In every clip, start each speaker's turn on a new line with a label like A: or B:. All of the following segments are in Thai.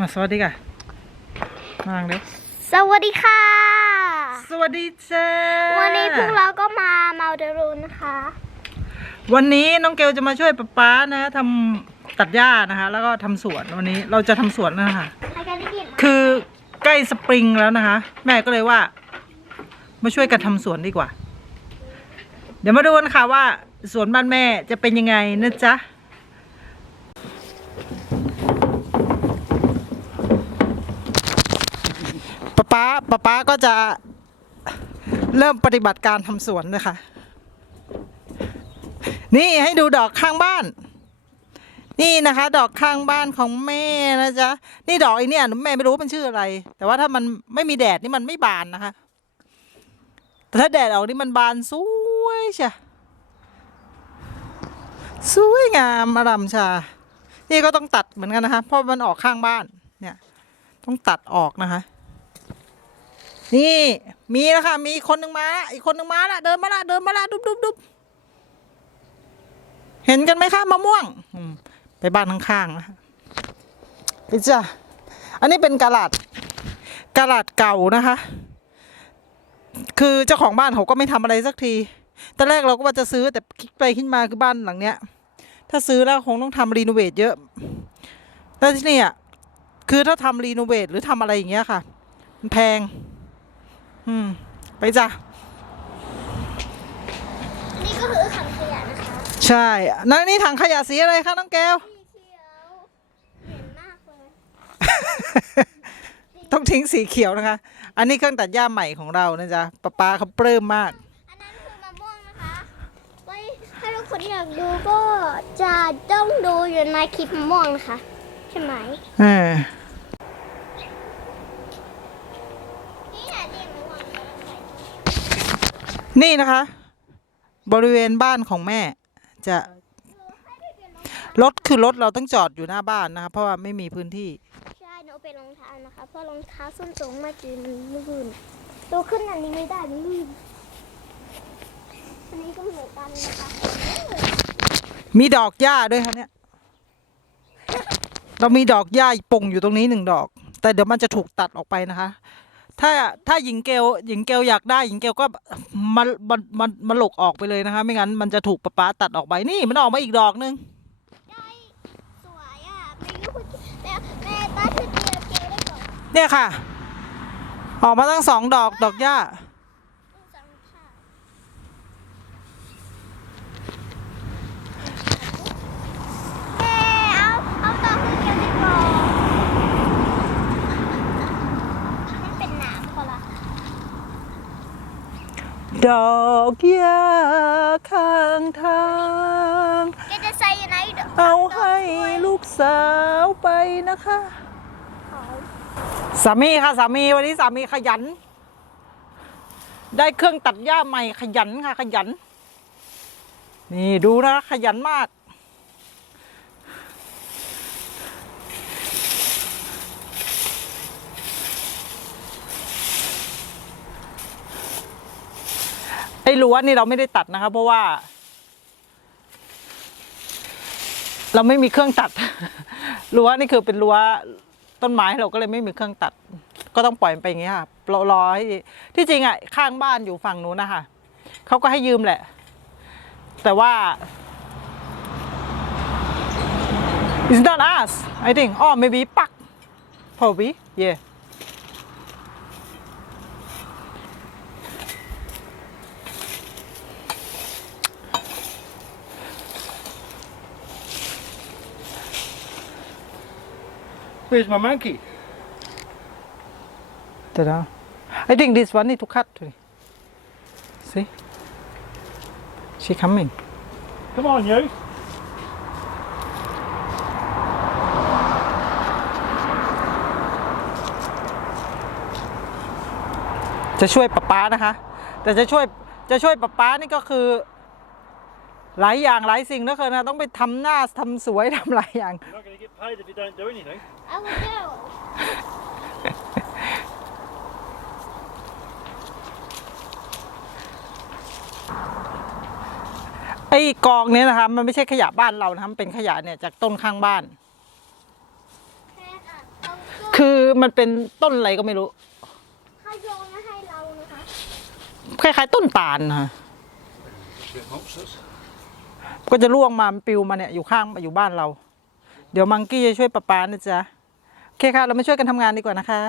A: มาสวัสดีค่ะมาเลย
B: สวัสดีค่ะ
A: สวัสดีจ้า
B: วันนี้พวกเราก็มาเมาเดรูนนะคะ
A: วันนี้น้องเกลจะมาช่วยป๊าป๊านะทำตัดหญ้านะคะ แล้วก็ทำสวนวันนี้เราจะทำสวนนะคะ
B: ใครกันได้ยินไหม
A: คือใกล้สปริงแล้วนะคะ แม่ก็เลยว่า มาช่วยกันทำสวนดีกว่า เดี๋ยวมาดูกันค่ะว่าสวนบ้านแม่จะเป็นยังไงนะจ๊ะ ป๊าป๊าป๊าก็จะเริ่มปฏิบัติการทำสวนเลยค่ะ นี่ให้ดูดอกข้างบ้าน นี่นะคะ ดอกข้างบ้านของแม่นะจ๊ะ นี่ดอกไอเนี่ยแม่ไม่รู้มันชื่ออะไร แต่ว่าถ้ามันไม่มีแดดนี่มันไม่บานนะคะ แต่ถ้าแดดออกนี่มันบานสวยใช่สวยงามอารามชา นี่ก็ต้องตัดเหมือนกันนะคะ เพราะมันออกข้างบ้าน เนี่ย ต้องตัดออกนะคะ นี่มีแล้วค่ะ มีคนหนึ่งมาละอีกคนหนึ่งมาละเดินมาละเดินมาละดุบดุบดุบเห็นกันไหมคะมะม่วงไปบ้านข้างๆนะไปจ้ะอันนี้เป็นกระลาดกระลาดเก่านะคะ คือเจ้าของบ้านเขาก็ไม่ทำอะไรสักทีตอนแรกเราก็ว่าจะซื้อแต่คิดไปคิดมาคือบ้านหลังเนี้ย ถ้าซื้อแล้วคงต้องทำรีโนเวทเยอะแล้วที่นี่อะคือถ้าทำรีโนเวทหรือทำอะไรอย่างเงี้ยค่ะ มันแพง อืม ไปจ้ะ
B: นี่ก็คือขังขยะนะคะ
A: ใช่นั่นนี่ถังขยะสีอะไรคะน้องแก้ว
B: สีเขียวเห็นมากเลย
A: ต้องทิ้งสีเขียวนะคะ อันนี้เครื่องตัดหญ้าใหม่ของเรานะจ๊ะป้าป้าเขาปลื้มมาก
B: อันนั้นคือมะม่วงนะคะ ไว้ถ้าทุกคนอยากดูก็จะต้องดูอยู่ในคลิปมะม่วงนะคะใช่ไหม
A: เออ
B: นี่แหละที่มะม่วง
A: นี่นะคะ บริเวณบ้านของแม่จะรถคือรถเราต้องจอดอยู่หน้าบ้านนะคะเพราะว่าไม่มีพื้นที่
B: ใช่หนูเอาเป็นรองเท้านะคะ เพราะรองเท้าส้นสูงเมื่อกี้มันลื่นตัวขึ้นอันนี้ไม่ได้มันลื่นอันนี้ก็เหมือนกันนะคะ
A: มีดอกหญ้าด้วยค่ะเนี่ย เรามีดอกหญ้าปงอยู่ตรงนี้หนึ่งดอก แต่เดี๋ยวมันจะถูกตัดออกไปนะคะ ถ้าถ้าหญิงเกลหญิงเกลอยากได้หญิงเกลก็มันมันมันมันหลกออกไปเลยนะคะ ไม่งั้นมันจะถูกป้าป้าตัดออกไปนี่มันออกมาอีกดอกนึง
B: ได้สวยอะไม่รู้แม่แม่ตาคือเตียวเตียวได้ก่อน
A: เนี่ยค่ะ ออกมาตั้งสองดอกดอกหญ้า
B: ต้องสั่งค่ะแม่เอาเอาต่อคือเตียวดีกว่ามันเป็นหนามพอละ
A: ดอกหญ้าข้างทาง
B: แกจะใส่อยู่ไหนดก
A: เอาให้ลูกสาวไปนะคะ
B: เอา
A: สามีค่ะสามีวันนี้สามีขยัน ได้เครื่องตัดหญ้าใหม่ขยันค่ะ ขยัน นี่ดูนะขยันมาก อ้รั้วนี่เราไม่ได้ตัดนะคะเพราะว่า เราไม่มีเครื่องตัด รั้วนี่คือเป็นรั้วต้นไม้เราก็เลยไม่มีเครื่องตัด ก็ต้องปล่อยไปอย่างเงี้ยค่ะรอรอให้ที่จริงอะข้างบ้านอยู่ฝั่งนู้นนะคะเขาก็ให้ยืมแหละ แต่ว่า it's not us I think oh maybe ปัก probably yeah
C: Where's my monkey?
A: Ta-da. I think this one need to cut today. See? She coming.
C: Come on, you.
A: จะช่วยป๊าป๊านะคะ แต่จะช่วยจะช่วยป๊าป๊านี่ก็คือ หลายอย่างหลายสิ่งแล้วเกินนะต้องไปทำหน้าทำสวยทำหลายอย่าง
C: You're not going to get paid if you don't do anything.
B: I will do
A: ไอ้กองเนี้ยนะคะมันไม่ใช่ขยะบ้านเรานะคะมันเป็นขยะเนี่ยจากต้นข้างบ้าน
B: แค่ค่ะเอา
A: มันเป็นต้นอะไรก็ไม่รู้
B: เขาโยนมาให้เรานะคะ
A: คล้ายๆต้นตาลนะ
C: Bit monsters.
A: ก็จะร่วงมามันปลิวมาเนี่ยอยู่ข้างอยู่บ้านเรา เดี๋ยวมังกี้จะช่วยป้าป๊านะจ๊ะโอเคค่ะ เรามาช่วยกันทำงานดีกว่านะคะ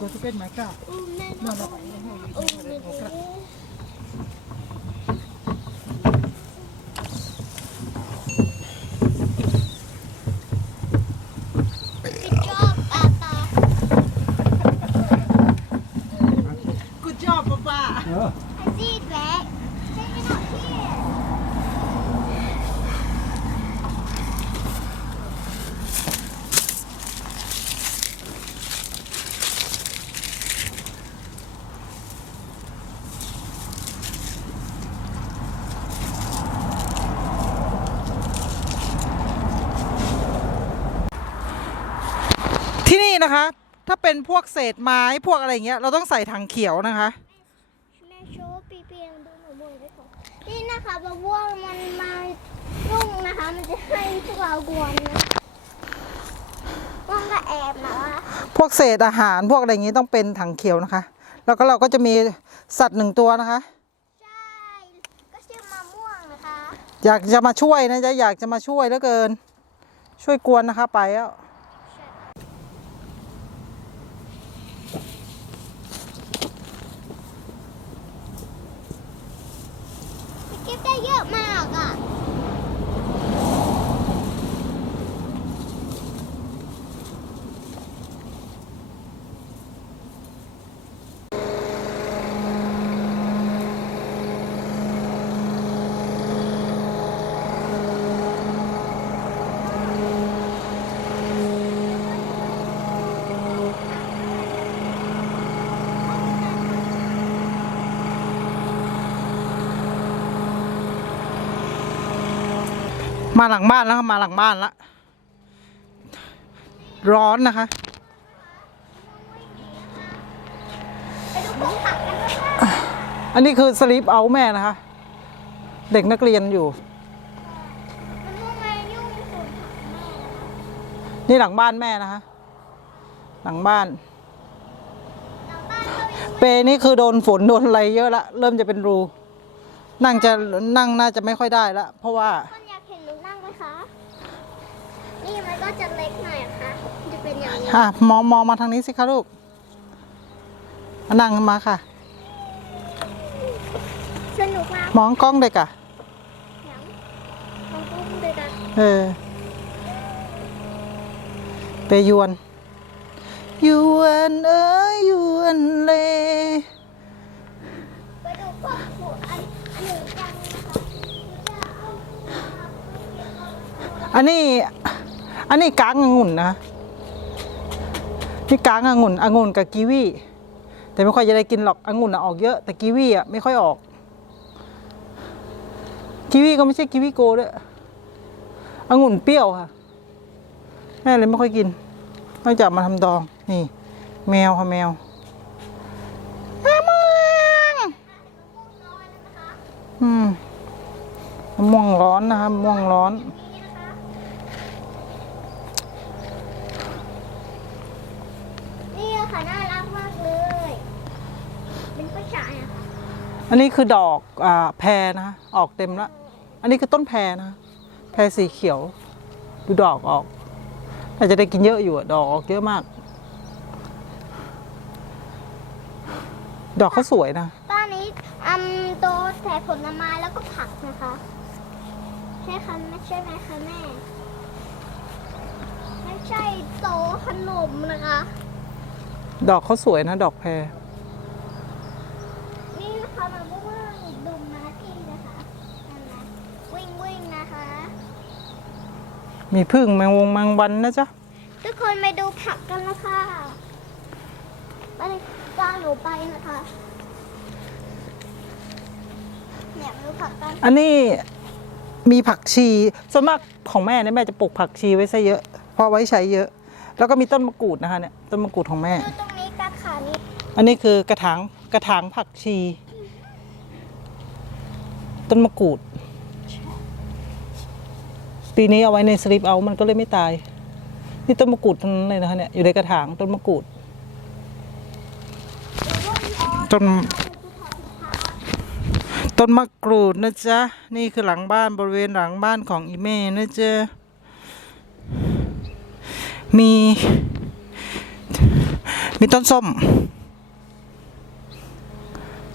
A: ก็จะเป็นไม้ก้า
B: อุ้มแน่นอนอุ้มแน่นอนปิดจอบตาตา
A: กูชอบป้าป้า
C: Yeah.
B: I see it back take it out here
A: ที่ นี่นะคะ ถ้าเป็นพวกเศษไม้พวกอะไรเงี้ย เราต้องใส่ถังเขียวนะคะ
B: แม่โชว์ปีเปียงดูหนูมวยไว้ก่อนนี่นะคะมะม่วงมันมายุ่งนะคะ มันจะให้พวกเรากวนนะว่างก็แอบนะคะ
A: พวกเศษอาหารพวกอะไรอย่างนี้ต้องเป็นถังเขียวนะคะ แล้วก็เราก็จะมีสัตว์หนึ่งตัวนะคะ
B: ใช่ ก็ชื่อมะม่วงนะคะ
A: อยากจะมาช่วยนะจ๊ะอยากจะมาช่วยเหลือเกิน ช่วยกวนนะคะไปแล้ว
B: พี่กิ๊บได้เยอะมากอะ
A: มาหลังบ้านแล้วมาหลังบ้านละร้อนนะคะอันนี้คือสลีปเอาแม่นะคะ เด็กนักเรียนอยู่
B: นี่
A: หลังบ้านแม่นะคะ หลังบ้าน เปนี่คือโดนฝนโดนอะไรเยอะละ เริ่มจะเป็นรู นั่งจะนั่งน่าจะไม่ค่อยได้ละเพราะว่า
B: คนอยากเห็นหนูนั่งไหมคะ นี่มันก็จะเล็กหน่อยอะค่ะมันจะเป็นอย่างนี้
A: อะ มองมองมาทางนี้สิคะลูกอะนั่งมาค่ะ
B: สนุกมาก
A: มองกล้องเด็กอะ
B: หนังของกุ้งเลยนะ
A: เออ เปยวน ยวนเอ้ยยวนเล
B: ไปดูพวกผูอันอันหนึ่งจังนะคะจะเอา
A: อันนี้ อันนี้กางองุ่นนะนี่กางองุ่นองุ่นกับกีวีแต่ไม่ค่อยจะได้กินหรอกองุ่นออกเยอะ แต่กีวีอะไม่ค่อยออก กีวีก็ไม่ใช่กีวีโกด้วยองุ่นเปรี้ยวค่ะแม่เลยไม่ค่อยกินนอกจากมาทำดองนี่ แมวค่ะแมวมะม่วงอืมมะม่วงร้อนนะคะมะม่วงร้อ
B: นค่ะน่ารักมากเลย เป็นผู้ชายอะค่ะ
A: อันนี้คือดอกอ่าแพรนะคะออกเต็มแล้วอันนี้คือต้นแพรนะคะแพรสีเขียว ดูดอกออกอาจจะได้กินเยอะอยู่อะดอกออกเยอะมาก ดอกเขาสวยนะ
B: บ้านนี้อืมโตแต่ผลไม้แล้วก็ผักนะคะใช่ค่ะไม่ใช่ไหมคะแม่ไม่ใช่โตขนมนะคะ
A: ดอกเขาสวยนะ ดอกแพร
B: นี่นะคะมาบุ้งดุมมาที่นะคะนั่นนะวิ่งวิ่งนะคะ
A: มีพึ่งแมงวงแมงวันนะจ๊ะ
B: ทุกคนไปดูผักกันนะคะไปตามหนูไปนะคะเนี่ยมาดูผักกัน
A: อันนี้มีผักชีส่วนมากของแม่เนี่ยแม่จะปลูกผักชีไว้ซะเยอะเพราะไว้ใช้เยอะ แล้วก็มีต้นมะกรูดนะคะเนี่ยต้นมะกรูดของแม่
B: ดูตรงนี้กันค่ะนี่
A: อันนี้คือกระถางกระถางผักชี ต้นมะกรูด ปีนี้เอาไว้ในสลิปเอา มันก็เลยไม่ตาย นี่ต้นมะกรูดทั้งนั้นเลยนะคะเนี่ย อยู่ในกระถางต้นมะกรูด ต้น ต้นมะกรูดนะจ๊ะ นี่คือหลังบ้านบริเวณหลังบ้านของอีเม่นะจ๊ะ มี มีต้นส้ม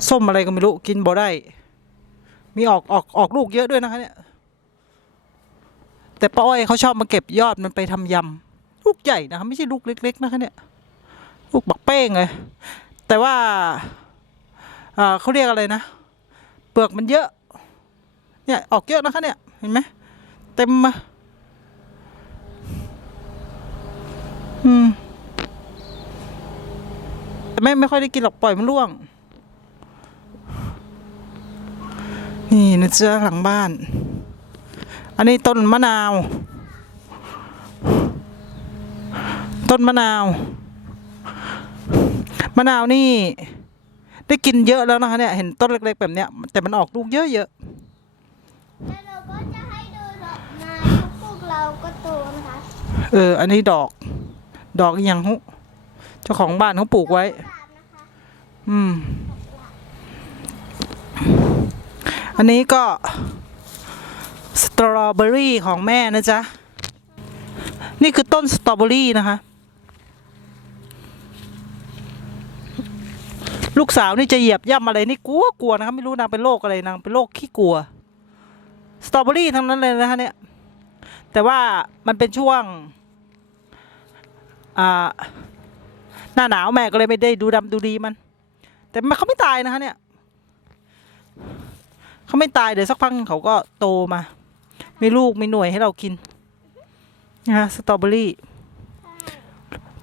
A: ส้มอะไรก็ไม่รู้ กินบ่ได้ มีออกออกออกลูกเยอะด้วยนะคะเนี่ยแต่ป้าอ้อยเขาชอบมาเก็บยอดมันไปทำยำลูกใหญ่นะคะไม่ใช่ลูกเล็ก ๆ นะคะเนี่ยลูกบักเป้งเลยแต่ว่าเขาเรียกอะไรนะ เปลือกมันเยอะ เนี่ยออกเยอะนะคะเนี่ยเห็นไหมเต็มมาอืมแต่แม่ไม่ค่อยได้กินหรอกปล่อยมันร่วง นี่นะจ๊ะหลังบ้าน อันนี้ต้นมะนาว ต้นมะนาว มะนาวนี่ ได้กินเยอะแล้วนะคะเนี่ย เห็นต้นเล็ก ๆ แบบเนี้ย แต่มันออกลูกเยอะ
B: แล้วเราก็จะให้ดูดอกไม้พวกเราก็โตนะคะ
A: ๆเออ อันนี้ดอก ดอกอหยังหุเจ้าของบ้านเขาปลูกไว้
B: ตามนะคะ
A: อืม อันนี้ก็สตรอเบอรี่ของแม่นะจ๊ะ นี่คือต้นสตรอเบอรี่นะคะ ลูกสาวนี่จะเหยียบย่ำอะไรนี่กลัวกลัวนะครับไม่รู้นางเป็นโรคอะไรนางเป็นโรคขี้กลัว สตรอเบอรี่ทั้งนั้นเลยนะคะเนี่ยแต่ว่ามันเป็นช่วงอ่าหน้าหนาวแม่ก็เลยไม่ได้ดูดำดูดีมัน แต่มันเขาไม่ตายนะคะเนี่ย เขาไม่ตายเดี๋ยวสักพักเขาก็โตมา มีลูกมีหน่วยให้เรากินนะฮะสตรอเบอรี่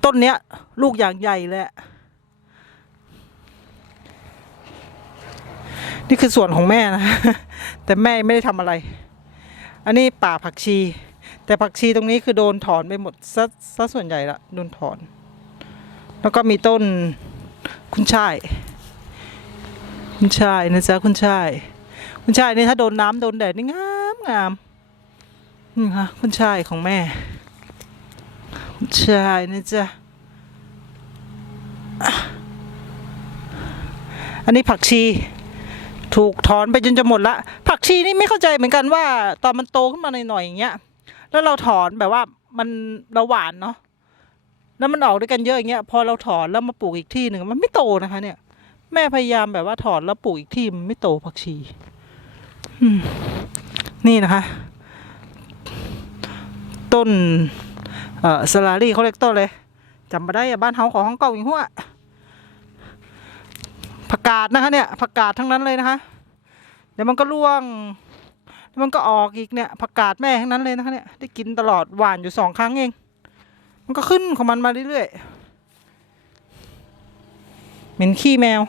A: ต้นเนี้ย ลูกอย่างใหญ่เลยอะนี่คือส่วนของแม่นะ แต่แม่ไม่ได้ทำอะไร อันนี้ป่าผักชี แต่ผักชีตรงนี้คือโดนถอนไปหมดซะซะส่วนใหญ่ละโดนถอน แล้วก็มีต้นคุณชาย คุณชายนะจ๊ะคุณชาย คุณชายนี่ถ้าโดนน้ำโดนแดดนี่งามงามนี่ค่ะคุณชายของแม่ คุณชายนะจ๊ะอันนี้ผักชี ถูกถอนไปจนจะหมดละ ผักชีนี่ไม่เข้าใจเหมือนกันว่า ตอนมันโตขึ้นมาหน่อยๆอย่างเงี้ย แล้วเราถอนแบบว่ามันเราหวานเนาะแล้วมันออกด้วยกันเยอะอย่างเงี้ยพอเราถอนแล้วมาปลูกอีกที่หนึ่งมันไม่โตนะคะเนี่ย แม่พยายามแบบว่าถอนแล้วปลูกอีกที่มันไม่โตผักชี นี่นะคะ ต้น เอ่อสลารี่เขาเรียกต้นเลยจำมาได้บ้านเฮาของห้องเก่าอย่างหัวผักกาดนะคะเนี่ยผักกาดทั้งนั้นเลยนะคะ เดี๋ยวมันก็ร่วงมันก็ออกอีกเนี่ยผักกาดแม่ทั้งนั้นเลยนะคะเนี่ยได้กินตลอดหวานอยู่สองครั้งเอง มันก็ขึ้นของมันมาเรื่อยๆเหม็นขี้แมว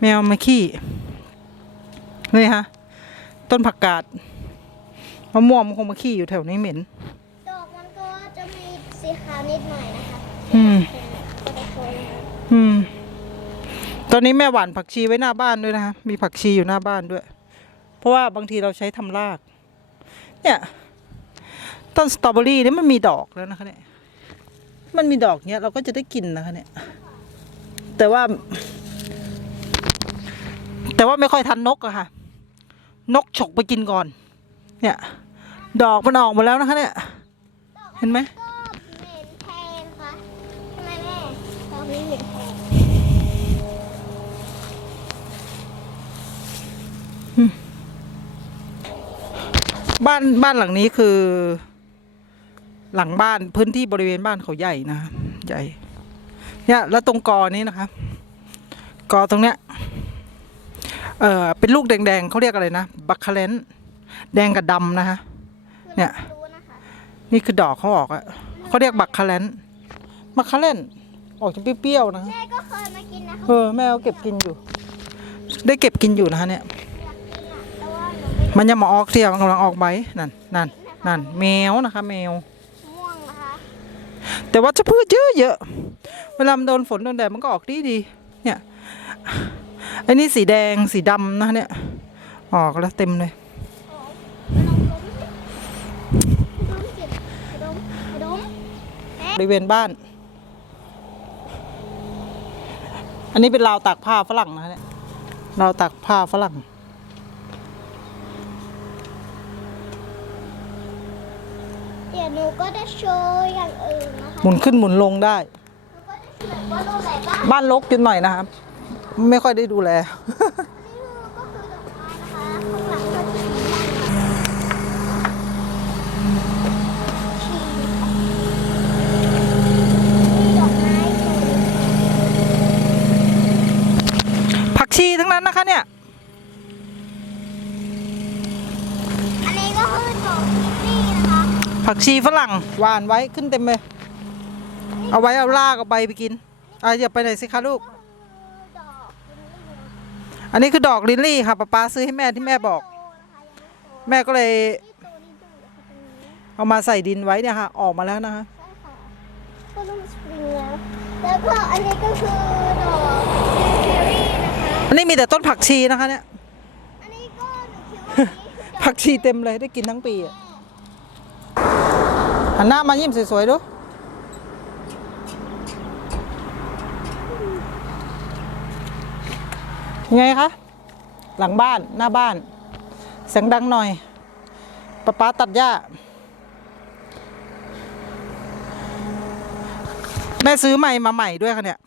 A: แมวมาขี้ นี่ฮะ ต้นผักกาดมะม่วงมันคงมาขี้อยู่แถวนี้เหม็น
B: ดอกมันก็จะมีสีขาวนิดหน่อยนะคะ
A: อืม
B: ก็ได้โตนะคะ
A: อืม ตอนนี้แม่หว่านผักชีไว้หน้าบ้านด้วยนะคะมีผักชีอยู่หน้าบ้านด้วย เพราะว่าบางทีเราใช้ทำราก เนี่ยต้นสตรอเบอรี่นี่มันมีดอกแล้วนะคะเนี่ย มันมีดอกเนี้ยเราก็จะได้กินนะคะเนี่ย แต่ว่า แต่ว่าไม่ค่อยทันนกอะค่ะ นกฉกไปกินก่อน เนี่ย ดอกมันออกหมดแล้วนะคะเนี่ย เห็นไหม
B: ก็เหม็นแพงค่ะใช่ไหมแม่ดอกนี้เหม็นแพง
A: บ้านบ้านหลังนี้คือ หลังบ้านพื้นที่บริเวณบ้านเขาใหญ่นะใหญ่ เนี่ย แล้วตรงกอนี้นะคะ กอตรงเนี้ย เออเป็นลูกแดงๆเขาเรียกอะไรนะบัคคาเลนแดงกับดำนะคะเนี่ย
B: รู้นะคะ
A: นี่คือดอกเขาออกอะเขาเรียกบัคคาเลนบัคคาเลนออกจะเปรี้ยวๆนะ
B: แม่ก็เคยมากินนะคะ
A: เออแม่เอาเก็บกินอยู่ ได้เก็บกินอยู่นะคะเนี่ย
B: อยากกินอะแต่ว่าหนูไม่
A: มันยังมาออกเที่ยวมันกำลังออกใบนั่นนั่นนั่นแมวนะคะ แมว
B: ม่วงนะคะ
A: แต่ว่าจะพืชเยอะเยอะๆเวลามันโดนฝนโดนแดดมันก็ออกดีดีๆเนี่ย ไอ้นี่สีแดงสีดำนะเนี่ย ออกแล้วเต็มเลย บริเวณบ้าน อันนี้เป็นราวตากผ้าฝรั่งนะเนี่ยราวตากผ้าฝรั่ง
B: เดี๋ยวหนูก็จะโชว์อย่างอื่นนะคะ
A: หมุนขึ้นหมุนลงได้
B: บ้า
A: นลกจุดหน่อยนะครับ ไม่ค่อยได้ดูแล
B: นี่ก็คือดอกไม้นะคะข้างหลังก็จะมีมีดอกไม้สวย
A: ผักชีทั้งนั้นนะคะเนี่ย
B: อันนี้ก็คือดอกคิตตี้นะคะ
A: ผักชีฝรั่งหวานไว้ขึ้นเต็มเลย เอาไว้เอาลากเอาใบไปกินอะอย่าไปไหนสิคะลูก
B: ก็คือดอกลิลลี่นะ
A: อันนี้คือดอกลิลลี่ค่ะป๊าป๊าซื้อให้แม่ที่แม่บอก
B: โตนะคะยังไม่โต
A: แม่ก็เลย
B: นี่โตนี่ดูนะคะตรงนี้
A: เอามาใส่ดินไว้เนี่ยค่ะ ออกมาแล้วนะคะ
B: ใช่ค่ะก็เริ่มสปริงแล้วแล้วก็อันนี้ก็คือดอกเชอรี่นะคะ
A: อันนี้มีแต่ต้นผักชีนะคะเนี่ย
B: อันนี้ก็หนูคิดว่าอันนี้คือดอก
A: ผักชีเต็มเลยได้กินทั้งปีอะหันหน้ามายิ้มสวยๆดูยัง ไงคะหลังบ้านหน้าบ้าน เสียงดังหน่อยป๊าป๊าตัดหญ้า แม่ซื้อใหม่มาใหม่ด้วยค่ะเนี่ย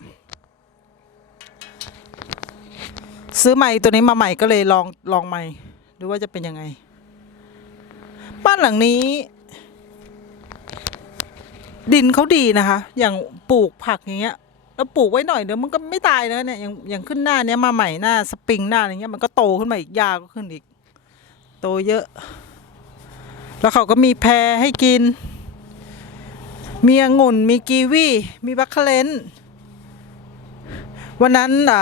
A: ซื้อใหม่ตัวนี้มาใหม่ก็เลยลองลองใหม่ดูว่าจะเป็นยังไง บ้านหลังนี้ ดินเขาดีนะคะ อย่างปลูกผักอย่างเงี้ย แล้วปลูกไว้หน่อยเดี๋ยวมันก็ไม่ตายนะเนี่ยอย่างอย่างขึ้นหน้าเนี้ยมาใหม่หน้าสปริงหน้าอะไรเงี้ยมันก็โตขึ้นมาอีกยาก็ขึ้นอีก โตเยอะ แล้วเขาก็มีแพรให้กิน มีองุ่นมีกีวีมีบัคเคเลนวันนั้นอ่า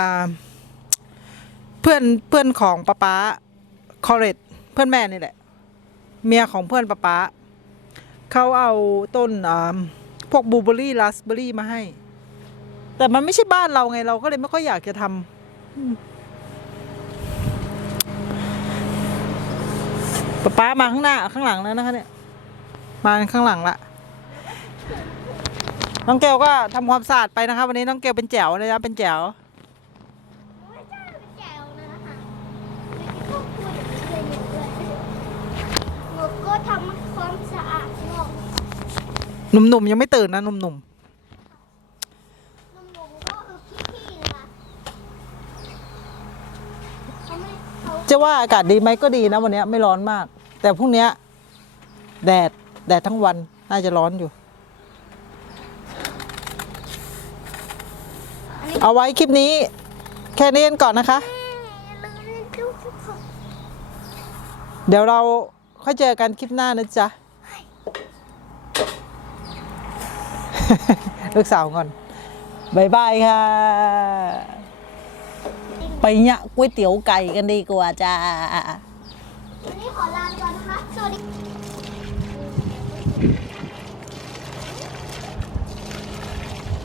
A: เพื่อนเพื่อนของป้าป๊าคอเรตเพื่อนแม่นี่แหละ เมียของเพื่อนป้าป๊าเขาเอาต้นอ่าพวกบลูเบอร์รี่ราสเบอร์รี่มาให้ แต่มันไม่ใช่บ้านเราไงเราก็เลยไม่ค่อยอยากจะทำอืมป้าป๊ามาข้างหน้าข้างหลังแล้วนะคะเนี่ย มาข้างหลังละ น้องเกลก็ทำความสะอาดไปนะคะ วันนี้น้องเกลเป็นแจ๋วเลยนะเป็นแจ๋ว
B: ไม่ใช่เป็นแจวนะคะไม่ได้พูดอย่างนี้เลยหนูก็ทำความสะอาดนอก
A: หนุ่มๆยังไม่ตื่นนะหนุ่ม
B: นุ่มๆก็คือพี่ๆนะคะเขาไม่เขา
A: ๆ จะว่าอากาศดีไหมก็ดีนะวันนี้ไม่ร้อนมาก แต่พรุ่งเนี้ยแดดแดดทั้งวันน่าจะร้อนอยู่ เอาไว้คลิปนี้ แค่นี้กันก่อนนะคะ เดี๋ยวเราค่อยเจอกันคลิปหน้านะจ๊ะ ลูกสาวก่อนบายบายค่ะ ไปเนี่ยก๋วยเตี๋ยวไก่กันดีกว่าจ้า